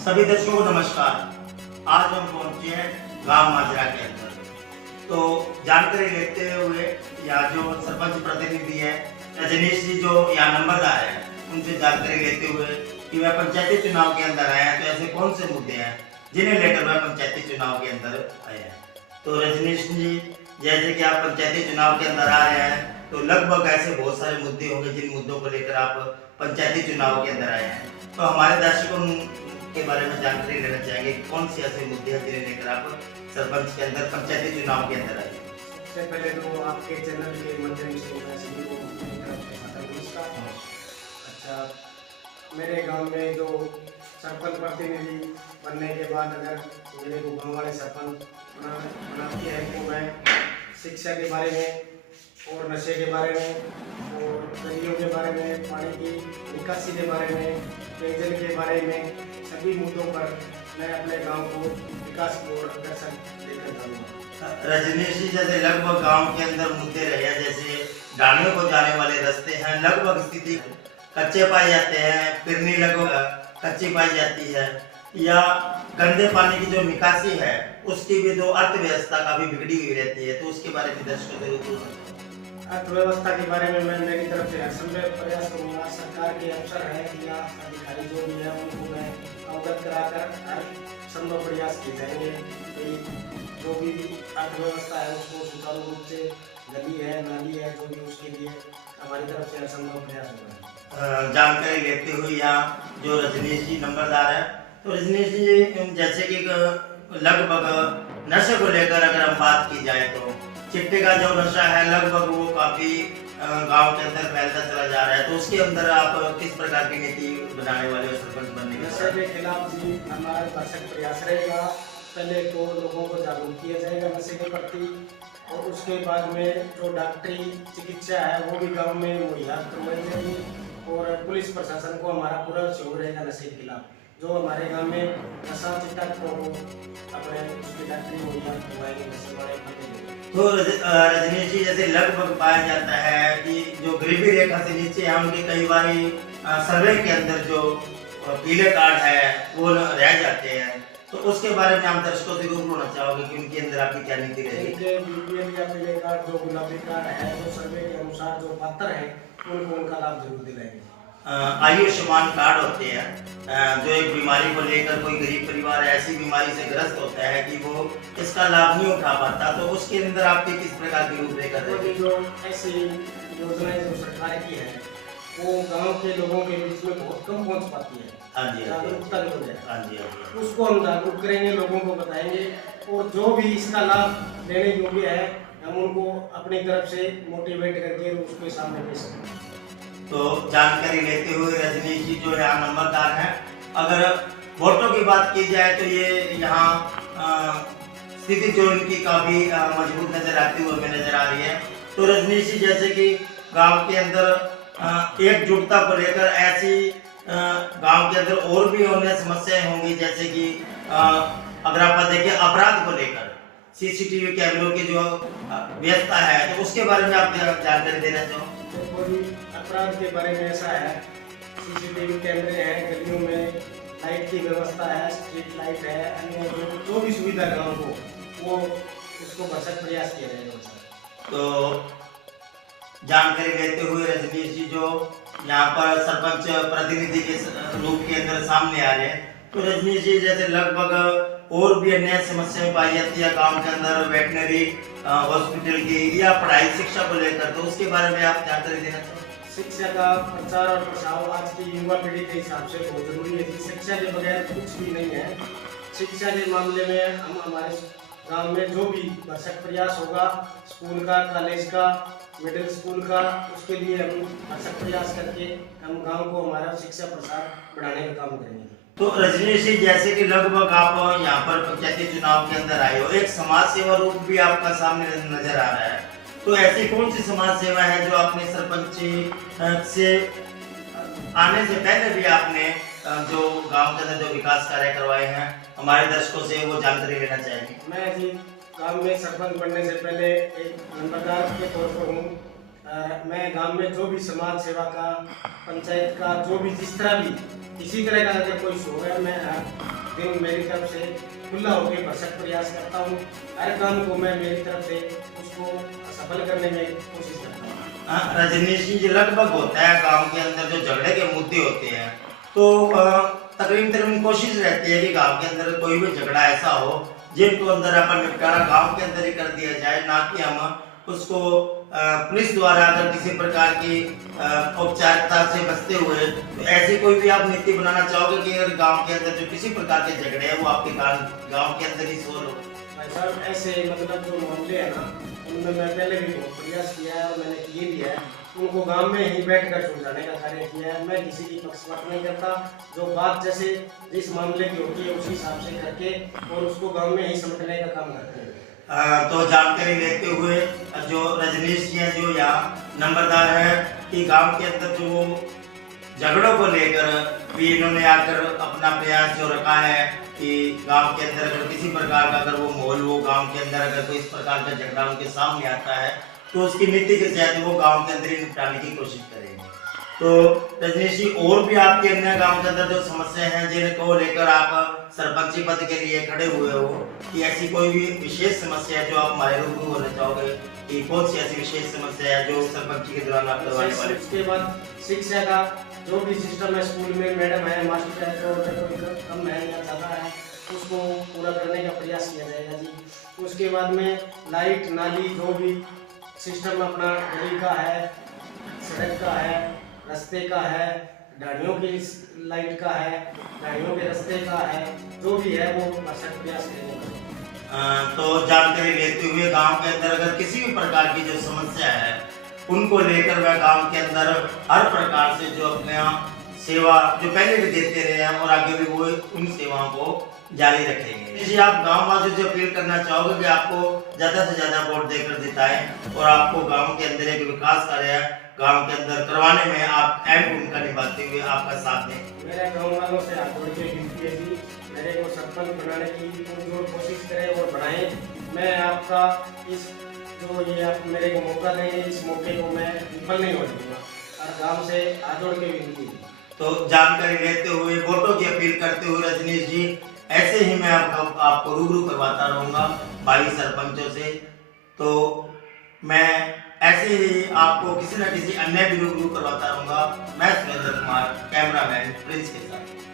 सभी दर्शकों को नमस्कार। आज हम पहुंचे हैं गांव माजरा के अंदर। तो जानकारी लेते हुए यहाँ जो सरपंच प्रतिनिधि है रजनीश जी जो यहाँ नंबरदार है, उनसे जानकारी लेते हुए कि वह पंचायती चुनाव के अंदर आए हैं, तो ऐसे कौन से मुद्दे हैं जिन्हें लेकर वह पंचायती चुनाव के अंदर आए हैं। तो रजनीश जी, जैसे कि आप पंचायती चुनाव के अंदर आ रहे हैं, तो लगभग ऐसे बहुत सारे मुद्दे होंगे जिन मुद्दों को लेकर आप पंचायती चुनाव के अंदर आए हैं। तो हमारे दर्शकों के बारे में जानकारी लेना चाहेंगे, कौन से ऐसे मुद्दे हैं जिन्हें लेकर आप सरपंच के अंदर पंचायती चुनाव के अंदर आए। सबसे पहले तो आपके चैनल के माध्यम से मैं सभी को नमस्कार। अच्छा, मेरे गांव में जो सरपंच प्रतिनिधि बनने के बाद अगर मेरे को गाँव वाले सरपंच बनाते हैं तो मैं शिक्षा के बारे में और नशे के बारे में और गलियों के बारे में, पानी की निकासी के बारे में, पेयजल के बारे में, सभी मुद्दों पर मैं अपने गांव को विकास की ओर अग्रसर लेकर जाऊंगा। रजनीश जी, जैसे लगभग गांव के अंदर मुद्दे रहे, जैसे डालियों को जाने वाले रास्ते हैं, लगभग स्थिति कच्चे पाए जाते हैं, फिरनी लगभग कच्ची पाई जाती है, या गंदे पानी की जो निकासी है उसकी भी जो अर्थव्यवस्था काफी बिगड़ी हुई रहती है, तो उसके बारे में दर्शकों जरूर। अर्थव्यवस्था के बारे में मैं मेरी तरफ से असंभव प्रयास करूंगा। सरकार के अफसर हैं या अधिकारी जो भी है उनको मैं अवगत कराकर हर संभव प्रयास किए जाएंगे कि जो भी अर्थव्यवस्था है उसको सुचारू रूप से, गली है, नाली है, जो भी उसके लिए हमारी तरफ से असंभव प्रयास होगा। जानकारी लेते हुए यहाँ जो रजनीश जी नंबरदार है, तो रजनीश जी, जैसे कि लगभग नशे को लेकर अगर हम बात की जाए तो चिट्टे का जो नशा है लगभग वो काफी गांव के अंदर फैलता चला जा रहा है, तो उसके अंदर आप किस प्रकार की नीति बनाने वाले हो सरपंच बनने के? नशे के खिलाफ जी हमारा भरसक प्रयास रहेगा। पहले तो लोगों को जागरूक किया जाएगा नशे के प्रति, और उसके बाद में जो डॉक्टरी चिकित्सा है वो भी गाँव में मुहैया करवाई जाएगी, और पुलिस प्रशासन को हमारा पूरा सहयोग रहेगा नशे के खिलाफ। जो हमारे गांव में नशा चिट्टा को अपने उसकी डॉक्टरी मुहैया करवाएंगे नशे वाले। तो रजनीश जी, जैसे लगभग पाया जाता है कि जो गरीबी रेखा से नीचे है उनके कई बार सर्वे के अंदर जो पीले कार्ड है वो रह जाते हैं, तो उसके बारे में हम दर्शकों से रूबरू होना चाहोगे कि उनके अंदर आपकी क्या नीति रहेगी? बीपीएल या पीले कार्ड, जो गुलाबी कार्ड है, जो सर्वे के अनुसार जो पात्र है उनको उनका लाभ जरूर दिलाएंगे। आयुष्मान कार्ड होते हैं, जो एक बीमारी को लेकर कोई गरीब परिवार ऐसी बीमारी से ग्रस्त होता है कि वो इसका लाभ नहीं उठा पाता, तो उसके अंदर आपकी किस प्रकार की रूपरेखा रहेगी? जो ऐसी योजनाएं जो सरकार की है वो गांव के लोगों के बीच में बहुत कम पहुंच पाती है। हाँ जी, जागरूकता की वजह। हाँ जी, हाँ जी। उसको हम जागरूक करेंगे, लोगों को बताएंगे, और जो भी इसका लाभ लेने योग्य है हम उनको अपनी तरफ से मोटिवेट करके उसके सामने पेश करेंगे। तो जानकारी लेते हुए रजनीश जी जो यहाँ नंबरदार हैं, अगर वोटों की बात की जाए तो ये यहाँ स्थिति जो इनकी काफी मजबूत नजर आती हुई हमें नजर आ रही है। तो रजनीश जी, जैसे कि गांव के अंदर एकजुटता को लेकर ऐसी गांव के अंदर और भी अन्य समस्याएं होंगी, जैसे कि अगर आप देखें अपराध को लेकर सीसीटीवी कैमरों की जो व्यवस्था है, तो उसके बारे में आप जानकारी देना चाहो? अपराध के बारे में ऐसा है, सीसीटीवी कैमरे हैं, गलियों में लाइट की व्यवस्था है, स्ट्रीट लाइट है, अन्य जो भी सुविधा गाँव को वो उसको भरसक प्रयास किया जाएगा। तो जानकारी लेते हुए रजनीश जी जो यहाँ पर सरपंच प्रतिनिधि के रूप के अंदर सामने आ रहे हैं, तो रजनीश जी, जैसे लगभग और भी अन्य समस्याएं पाई जाती है गांव के अंदर, वेटनरी हॉस्पिटल की या पढ़ाई शिक्षा को लेकर, तो उसके बारे में आप जानकारी देना चाहेंगे? शिक्षा का प्रचार और प्रसार आज की युवा पीढ़ी के हिसाब से बहुत जरूरी है। शिक्षा के बगैर कुछ भी नहीं है। शिक्षा के मामले में हम हमारे गांव में जो भी भरसक प्रयास होगा, स्कूल का, कॉलेज का, मिडिल स्कूल का, उसके लिए हम भरसक प्रयास करके हम गांव को हमारा शिक्षा प्रसार बढ़ाने का काम करेंगे। तो रजनीश जी, जैसे कि लगभग आप यहाँ पर पंचायती चुनाव के अंदर आए हो, एक समाज सेवा रूप भी आपका सामने नजर आ रहा है, तो ऐसी कौन सी समाज सेवा है जो आपने सरपंच से आने से पहले भी आपने जो गांव के अंदर जो विकास कार्य करवाए हैं, हमारे दर्शकों से वो जानकारी लेना चाहेंगे? मैं जी गांव में सरपंच बनने से पहले एक नंबरदार के तौर पर हूँ। मैं गांव में जो भी समाज सेवा का, पंचायत का, जो भी जिस तरह भी किसी तरह का अगर कोई शो है, मैं हर दिन मेरी तरफ से खुला होकर भरसक प्रयास करता हूँ। हर काम को मैं मेरी तरफ से उसको सफल करने में कोशिश करता हूँ। रजनीश जी, लगभग होता है गांव के अंदर जो झगड़े के मुद्दे होते हैं, तो तकरीबन कोशिश रहती है कि गांव के अंदर कोई भी झगड़ा ऐसा हो जिनको अंदर अपन निपटारा गांव के अंदर ही कर दिया जाए, ना कि हम उसको पुलिस द्वारा अगर किसी प्रकार की औपचारिकता से बचते हुए, तो ऐसी कोई भी आप नीति बनाना चाहोगे कि अगर गांव के अंदर जो किसी प्रकार के झगड़े हैं वो आपके गांव के अंदर ही सोल्व हो? भाई साहब, ऐसे मतलब जो मामले हैं ना, उनमें मैं पहले भी बहुत प्रयास किया है और मैंने किए भी है। उनको गांव में ही बैठकर सुलझाने का कार्य किया है। मैं किसी की पक्षपात नहीं करता। जो बात जैसे जिस मामले की होती है उसी हिसाब से करके और उसको गांव में ही समेटने का काम करते हैं। तो जानकारी लेते हुए जो रजनीश जी हैं, जो यहाँ नंबरदार है, कि गांव के अंदर जो झगड़ों को लेकर भी इन्होंने आकर अपना प्रयास जो रखा है कि गांव के अंदर अगर किसी प्रकार का अगर वो माहौल हो, गांव के अंदर अगर कोई इस प्रकार का झगड़ा उनके सामने आता है तो उसकी नीति के तहत वो गांव के अंदर ही निपटाने की कोशिश करेंगे। तो रजनीश जी, और भी आपके अन्य गांव के अंदर जो समस्या हैं जिनको लेकर आप सरपंची पद के लिए खड़े हुए हो, कि ऐसी कोई भी विशेष समस्या है जो आप हमारे रूबरू होना चाहोगे, कि कौन सी ऐसी विशेष समस्या है जो सरपंची के दौरान आप करवाने वाले? उसके बाद शिक्षा का जो भी सिस्टम है, स्कूल में मैडम है, मास्टर है, तो कम है या ज़्यादा है, उसको पूरा करने का प्रयास किया जाएगा जी। उसके बाद में लाइट नाली जो भी सिस्टम अपना गली का है, सड़क का है, रास्ते का है, गाड़ियों की लाइट का है, गाड़ियों के रास्ते का है, जो भी है वो भरसक प्रयास करेंगे। तो जानकारी लेते हुए गांव के अंदर अगर किसी भी प्रकार की जो समस्या है उनको लेकर वह गांव के अंदर हर प्रकार से जो अपने यहाँ सेवा जो पहले भी देते रहे हैं और आगे भी वो उन सेवाओं को जारी रखेंगे। जी, आप गांव वासियों से अपील करना चाहोगे कि आपको ज्यादा से ज्यादा वोट देकर जिताएं और आपको गांव के अंदर एक विकास कार्य गांव के अंदर करवाने में आप अहम भूमिका निभाते हुए आपका साथ दें। मेरे गाँव वालों से हाथ जोड़ के विनती है जी, मेरे को सरपंच बनाने की पुरजोर कोशिश करें और बनाएं। मैं आपका इस जो ये आप मेरे को मौका देंगे, इस मौके को मैं विफल नहीं हो दूंगा और गांव से हाथ जोड़ के विनती। तो जानकारी लेते हुए, वोटों की अपील करते हुए रजनीश जी, ऐसे ही मैं आपको रूबरू करवाता रहूँगा भाई सरपंचों से। तो मैं ऐसे ही आपको किसी न किसी अन्य भी रूबरू करवाता रहूँगा। मैं सुरेंद्र कुमार, कैमरामैन प्रिंस के साथ।